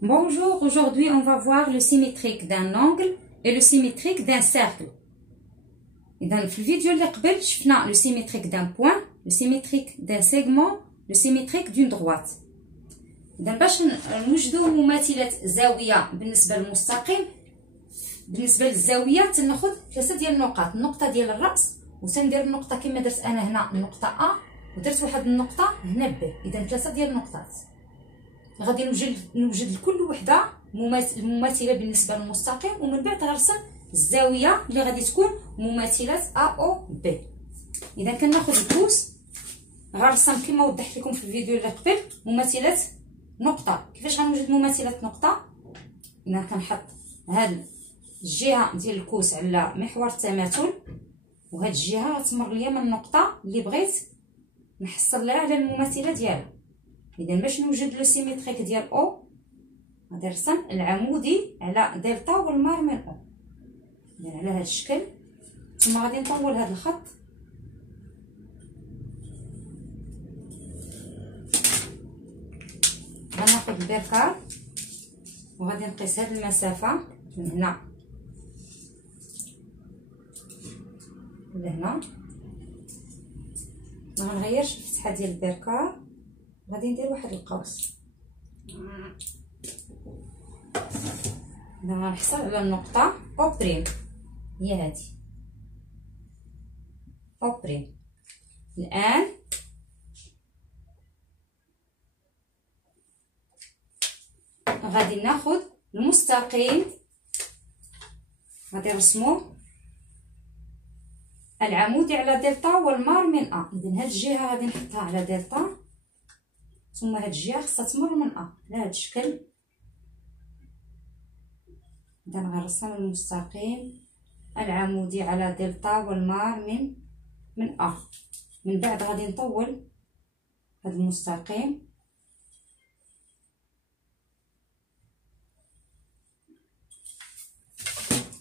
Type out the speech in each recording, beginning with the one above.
Bonjour, aujourd'hui on va voir le symétrique d'un angle et le symétrique d'un cercle. إذا في الفيديو اللي قبل شفنا le symétrique d'un point, le symétrique d'un segment, le symétrique d'une droite. إذا باش نوجدوا مماثلة زاوية بالنسبة للمستقيم، بالنسبة للزاوية تناخذ 3 ديال النقط، النقطة ديال الرأس وسندير النقطة كما درت أنا هنا النقطة A ودرت واحد النقطة هنا B، إذا 3 ديال النقطات. غادي نوجد لكل وحده مماثله بالنسبه للمستقيم، ومن بعد غنرسم الزاويه اللي غادي تكون مماثله A او B. اذا كناخذ الكوس غنرسم كما وضحت لكم في الفيديو اللي قبل مماثله نقطه. كيفاش غنوجد مماثله نقطه؟ اذا كنحط هاد الجهه ديال الكوس على محور التماثل، وهاد الجهه غتمر ليا من النقطه اللي بغيت نحصل لها على المماثله ديالها. إذا باش نوجد لو سيميتريك ديال او غادي نرسم العمودي على دلتا والمار من او. إذا على هذا الشكل، ثم غادي نطول هذا الخط غناخذ البركار وغادي نقيس هذه المسافة من هنا لهنا. ما غنغيرش الفتحة ديال البركار، غادي ندير واحد القوس. غنحصل على النقطة او بريم، هي هذه او بريم. الآن غادي ناخذ المستقيم، غادي نرسمو العمودي على دلتا والمار من ا. اذا هاد الجهة غادي نحطها على دلتا، ثم هاد الجهه خصها تمر من ا على هاد الشكل. اذا غنرسم المستقيم العمودي على دلتا والمار من ا. من بعد غادي نطول هاد المستقيم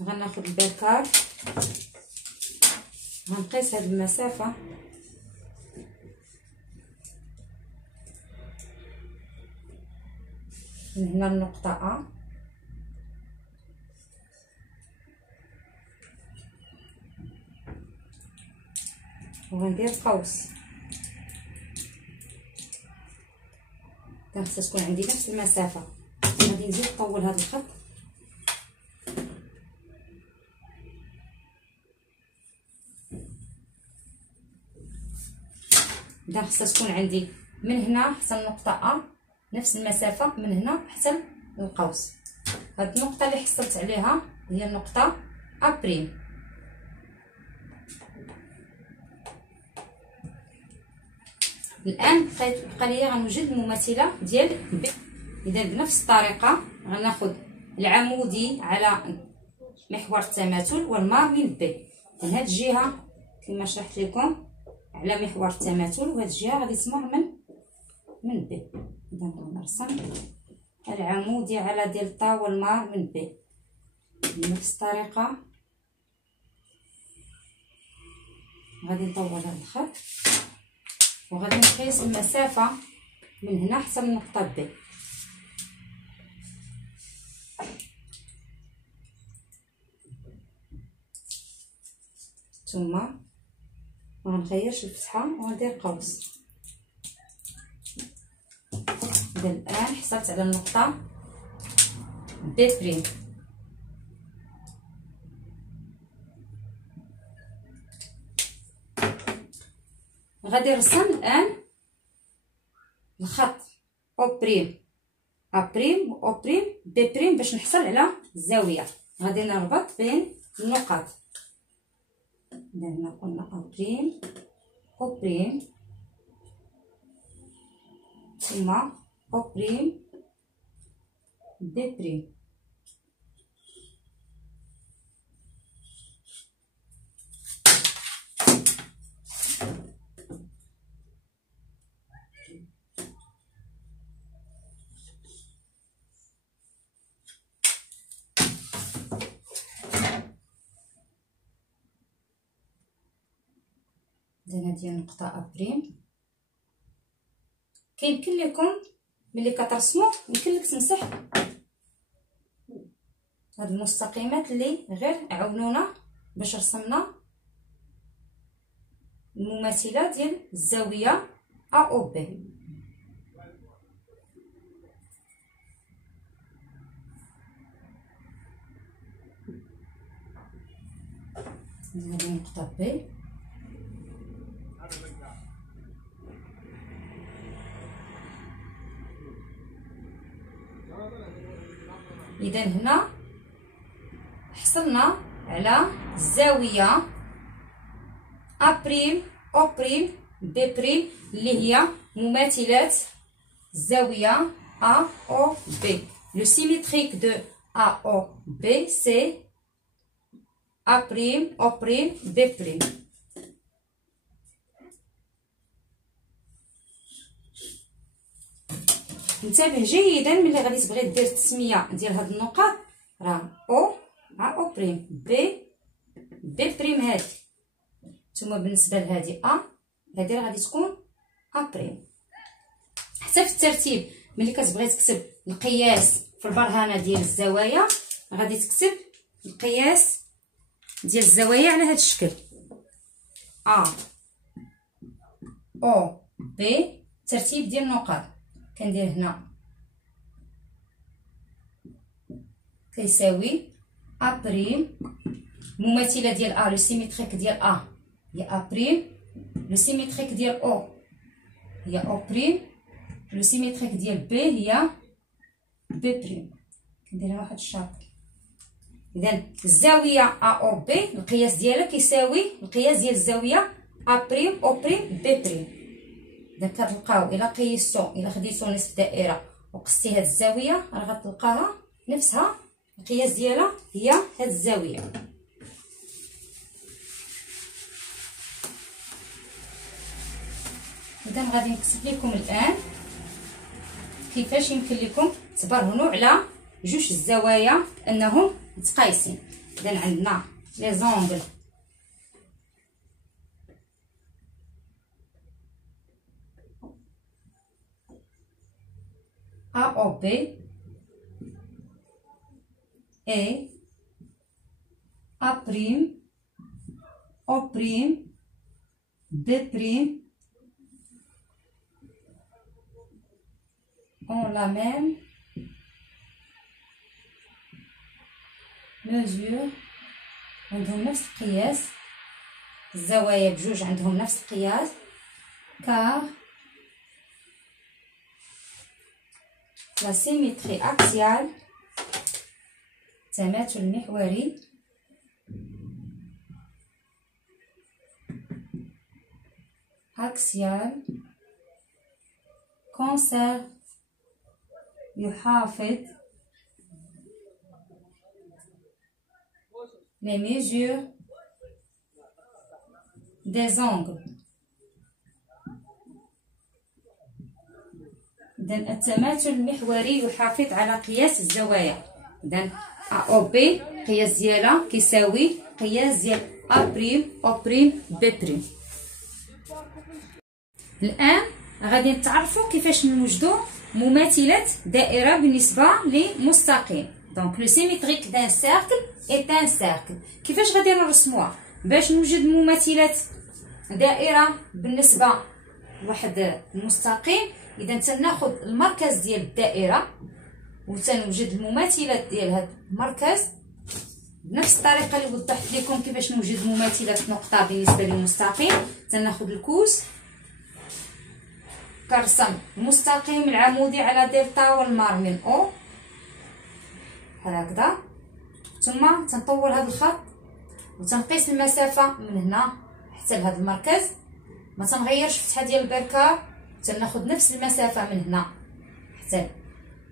غناخد البركار غنقيس هاد المسافه من هنا النقطة A، وغندير قوس. خصها تكون عندي نفس المسافة. غادي نزيد نطول هذا الخط إذا خصها تكون عندي من هنا حتى النقطة A نفس المسافة، من هنا حتى القوس. هاد النقطة اللي حصلت عليها هي النقطة أ بريم. الآن بقى ليا غنوجد المماثلة ديال ب. إذا بنفس الطريقة غناخد العمودي على محور التماثل والمار من ب. إذا هاد الجهة كما شرحت لكم على محور التماثل، وهاد الجهة غادي تمر من ب. إذا غنرسم العمودي على دلتا والمار من ب بنفس الطريقة. غادي نطول هذا الخط وغادي نقيس المسافة من هنا حتى النقطة ب. ثم مغنغيرش الفتحة وغندير قوس. إذا الآن حصلت على النقطة ب بريم. غادي نرسم الآن الخط أو بريم أ بريم و أو بريم ب بريم باش نحصل على الزاوية. غادي نربط بين النقط. إذا هنا قلنا أ بريم أو بريم ثم أو بريم ب بريم. إذا هادي النقطة أ بريم. كيمكن لكم ملي كترسموا يمكن لك تمسح هاد المستقيمات اللي غير عاونونا باش رسمنا المماثله ديال الزاويه ا او بي. هذه النقطه بي، اذا هنا حصلنا على الزاويه ا بريم او بريم بي بريم اللي هي مماثلات الزاويه ا او بي. لو سيميتريك دو ا او بي سي ا بريم او بريم بي بريم. انتبه جيدا ملي غادي تبغي دير التسميه ديال هاد النقاط، راه او بريم بي بريم هادي، ثم بالنسبه لهادي هادي راه غادي تكون ا بريم. حتى في الترتيب ملي كتبغي تكتب القياس في البرهنه ديال الزوايا غادي تكتب القياس ديال الزوايا على هاد الشكل ا او بي. ترتيب ديال النقاط كندير هنا كيساوي ا بريم، المماثله ديال ا لو سيميتريك ديال ا هي ا بريم، لو سيميتريك ديال او هي او بريم، لو سيميتريك ديال بي هي بي بريم. كنديرها واحد الشاطر. اذا الزاويه ا او بي القياس ديالها كيساوي القياس ديال الزاويه ا بريم او بريم بي بريم. اذا كتلقاو الا قيستو الا خديتو نصف دائره وقستي هاد الزاويه راه غتلقاها نفسها القياس ديالها هي هاد الزاويه. اذا غادي نكتب لكم الان كيفاش يمكن لكم تبرهنوا على جوج الزوايا انهم متقايسين. اذا عندنا لي زونغل A O B et A prime O prime B prime ont la même mesure، عندهم نفس القياس، الزوايا بجوج عندهم نفس القياس car la symétrie axiale التماثل المحوري axial conserve يحافظ les mesures des angles. إذا التماثل المحوري يحافظ على قياس الزوايا. إذا ا او بي القياس ديالها كيساوي قياس ديال ا بريم او بريم بي بريم. الآن غادي نتعرفوا كيفاش نوجدوا مماثلة دائرة بالنسبة لمستقيم. دونك لو سيميتريك دان سيركل ايت ان سيركل. كيفاش غادي نرسموها باش نوجد مماثلة دائرة بالنسبة لواحد المستقيم؟ اذا تناخذ المركز ديال الدائره وتنوجد المماثله ديال هذا المركز بنفس الطريقه اللي وضحت لكم كيفاش نوجد مماثله نقطه بالنسبه للمستقيم. تناخذ الكوس كنرسم المستقيم العمودي على دلتا والمار من او بحال هكذا، ثم تنطول هذا الخط وتنقيس المسافه من هنا حتى لهذا المركز. ما تنغيرش الفتحه ديال البركه، تناخذ نفس المسافه من هنا حتى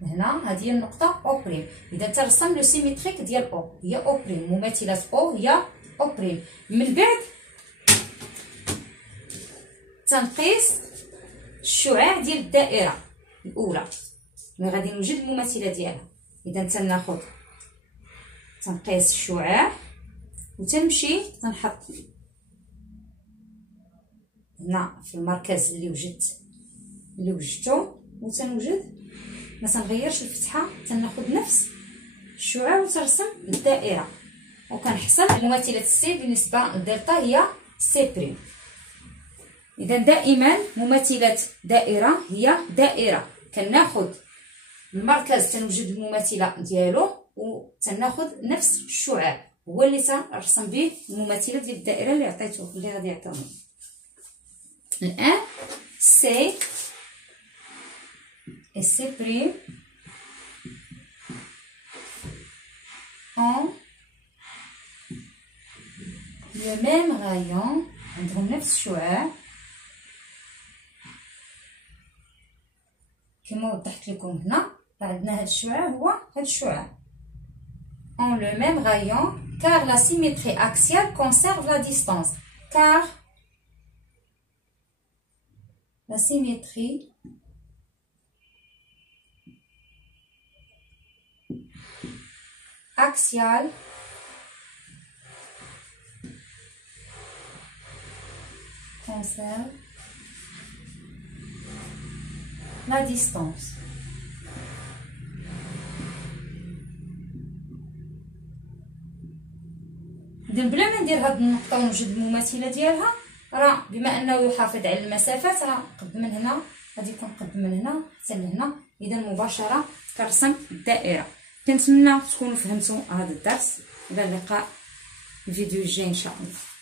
هنا. هذه هي النقطه او بريم. اذا ترسم لو سيميتريك ديال او هي او بريم، مماثله او هي او بريم. من بعد تنقيس الشعاع ديال الدائره الاولى اللي غادي نوجد المماثله ديالها. اذا تناخذ تنقيس الشعاع وتنمشي تنحط هنا في المركز اللي وجدته وتنوجد. ما تنغيرش الفتحه، تناخذ نفس الشعاع وترسم الدائره. وكنحسب مماثله سي بالنسبه للدلتا هي سي بريم. اذا دائما مماثله دائره هي دائره، كناخذ المركز تنوجد المماثله ديالو وتناخذ نفس الشعاع هو اللي تنرسم به المماثله ديال الدائره اللي عطيته اللي غادي يعطيوني. الان سي et C' ont le même rayon. عندهم نفس الشعاع كما وضحت لكم هنا. عندنا هذا الشعاع هو هذا الشعاع. ont le même rayon car la symétrie axiale conserve la distance. car la symétrie axiale conserve la distance. إذن بلا ما ندير هاد النقطة ونوجد المماثلة ديالها، راه بما أنه يحافظ على المسافات راه قد من هنا غادي يكون قد من هنا حتى لهنا. إذا مباشرة كنرسم الدائرة. كنتمنى تكونوا فهمتوا هذا الدرس. إلى اللقاء الفيديو الجاي إن شاء الله.